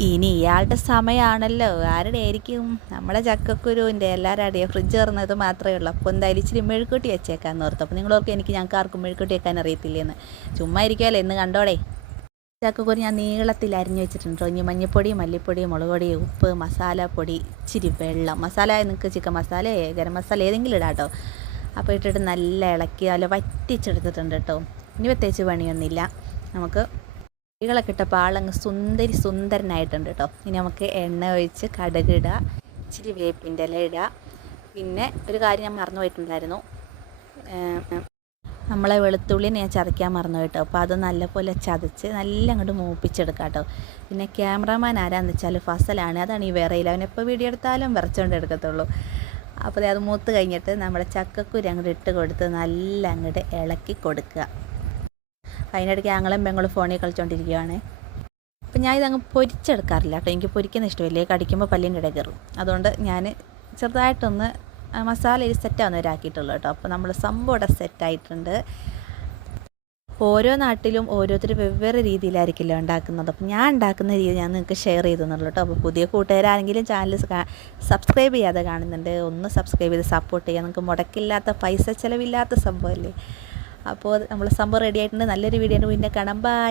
ഇനി ഇയാളുടെ സമയമാണല്ലോ. ആരുടെ ആയിരിക്കും? നമ്മുടെ ചക്കക്കുരുവിൻ്റെ എല്ലാവരും അടിയെ ഫ്രിഡ്ജ് തുറന്നത് മാത്രമേ ഉള്ളൂ. അപ്പോൾ എന്തായാലും ഇച്ചിരി മെഴുക്കുട്ടി വെച്ചേക്കാന്ന് ഓർത്തു. അപ്പോൾ നിങ്ങളോർക്ക് ഞങ്ങൾക്ക് ആർക്കും മെഴുക്കുട്ടി വെക്കാൻ അറിയത്തില്ലെന്ന്. ചുമ്മാ ഇരിക്കുമല്ലോ, എന്ന് കണ്ടോടെ. ചക്കക്കുരു ഞാൻ നീളത്തിൽ അരിഞ്ഞ് വെച്ചിട്ടുണ്ട്. ഇനി മഞ്ഞൾപ്പൊടി, മല്ലിപ്പൊടി, മുളക് പൊടി, ഉപ്പ്, മസാലപ്പൊടി, ഇച്ചിരി വെള്ളം. മസാല നിങ്ങൾക്ക് ചിക്കൻ മസാല, ഗരം മസാല ഏതെങ്കിലും ഇടാം കേട്ടോ. അപ്പോൾ ഇട്ടിട്ട് നല്ല ഇളക്കി നല്ല വറ്റിച്ചെടുത്തിട്ടുണ്ട് കേട്ടോ. ഇനി പ്രത്യേകിച്ച് പണിയൊന്നുമില്ല. നമുക്ക് കറികളൊക്കെ ഇട്ടപ്പോൾ ആളങ്ങ് സുന്ദരനായിട്ടുണ്ട് കേട്ടോ. ഇനി നമുക്ക് എണ്ണ ഒഴിച്ച് കടുകിടുക, ഇച്ചിരി വേപ്പിൻ്റെ ഇല ഇടുക. പിന്നെ ഒരു കാര്യം ഞാൻ മറന്നു പോയിട്ടുണ്ടായിരുന്നു, നമ്മളെ വെളുത്തുള്ളിനെ ഞാൻ ചതയ്ക്കാൻ മറന്നു കേട്ടോ. അപ്പോൾ അത് നല്ലപോലെ ചതച്ച് നല്ല അങ്ങോട്ട് മൂപ്പിച്ചെടുക്കാം കേട്ടോ. പിന്നെ ക്യാമറാമാൻ ആരാന്ന് വെച്ചാൽ ഫസലാണ്. അതാണ് ഈ വേറെയില്ല, അവനെപ്പോൾ വീഡിയോ എടുത്താലും വിറച്ചുകൊണ്ട് എടുക്കത്തുള്ളൂ. അപ്പോൾ അത് മൂത്ത് കഴിഞ്ഞിട്ട് നമ്മുടെ ചക്കക്കുരു അങ്ങോട്ട് ഇട്ട് കൊടുത്ത് നല്ല അങ്ങോട്ട് ഇളക്കി കൊടുക്കുക. അതിനിടയ്ക്ക് ഞങ്ങളും പെങ്ങളും ഫോണിൽ കളിച്ചുകൊണ്ടിരിക്കുകയാണ്. അപ്പം ഞാൻ ഇതങ്ങ് പൊരിച്ചെടുക്കാറില്ല കേട്ടോ. എനിക്ക് പൊരിക്കുന്ന ഇഷ്ടമില്ലേ, കടിക്കുമ്പോൾ പല്ലിൻ്റെ ഇടയിൽ കയറും. അതുകൊണ്ട് ഞാൻ ചെറുതായിട്ടൊന്ന് മസാലയിൽ സെറ്റാവുന്നവരാക്കിയിട്ടുള്ളൂ കേട്ടോ. അപ്പോൾ നമ്മൾ സംഭവം ഇവിടെ സെറ്റായിട്ടുണ്ട്. ഓരോ നാട്ടിലും ഓരോരുത്തർ വെവ്വേറെ രീതിയിലായിരിക്കില്ല ഉണ്ടാക്കുന്നത്. അപ്പോൾ ഞാൻ ഉണ്ടാക്കുന്ന രീതി ഞാൻ നിങ്ങൾക്ക് ഷെയർ ചെയ്തെന്നുള്ളൂ കേട്ടോ. അപ്പോൾ പുതിയ കൂട്ടുകാരാണെങ്കിലും ചാനൽ സബ്സ്ക്രൈബ് ചെയ്യാതെ കാണുന്നുണ്ട്, ഒന്ന് സബ്സ്ക്രൈബ് ചെയ്ത് സപ്പോർട്ട് ചെയ്യുക. നിങ്ങൾക്ക് മുടക്കില്ലാത്ത പൈസ ചിലവില്ലാത്ത സംഭവമല്ലേ. അപ്പോൾ നമ്മൾ സംഭവം റെഡി ആയിട്ടുണ്ട്. നല്ലൊരു വീഡിയോ പിന്നെ കാണാം. ബൈ.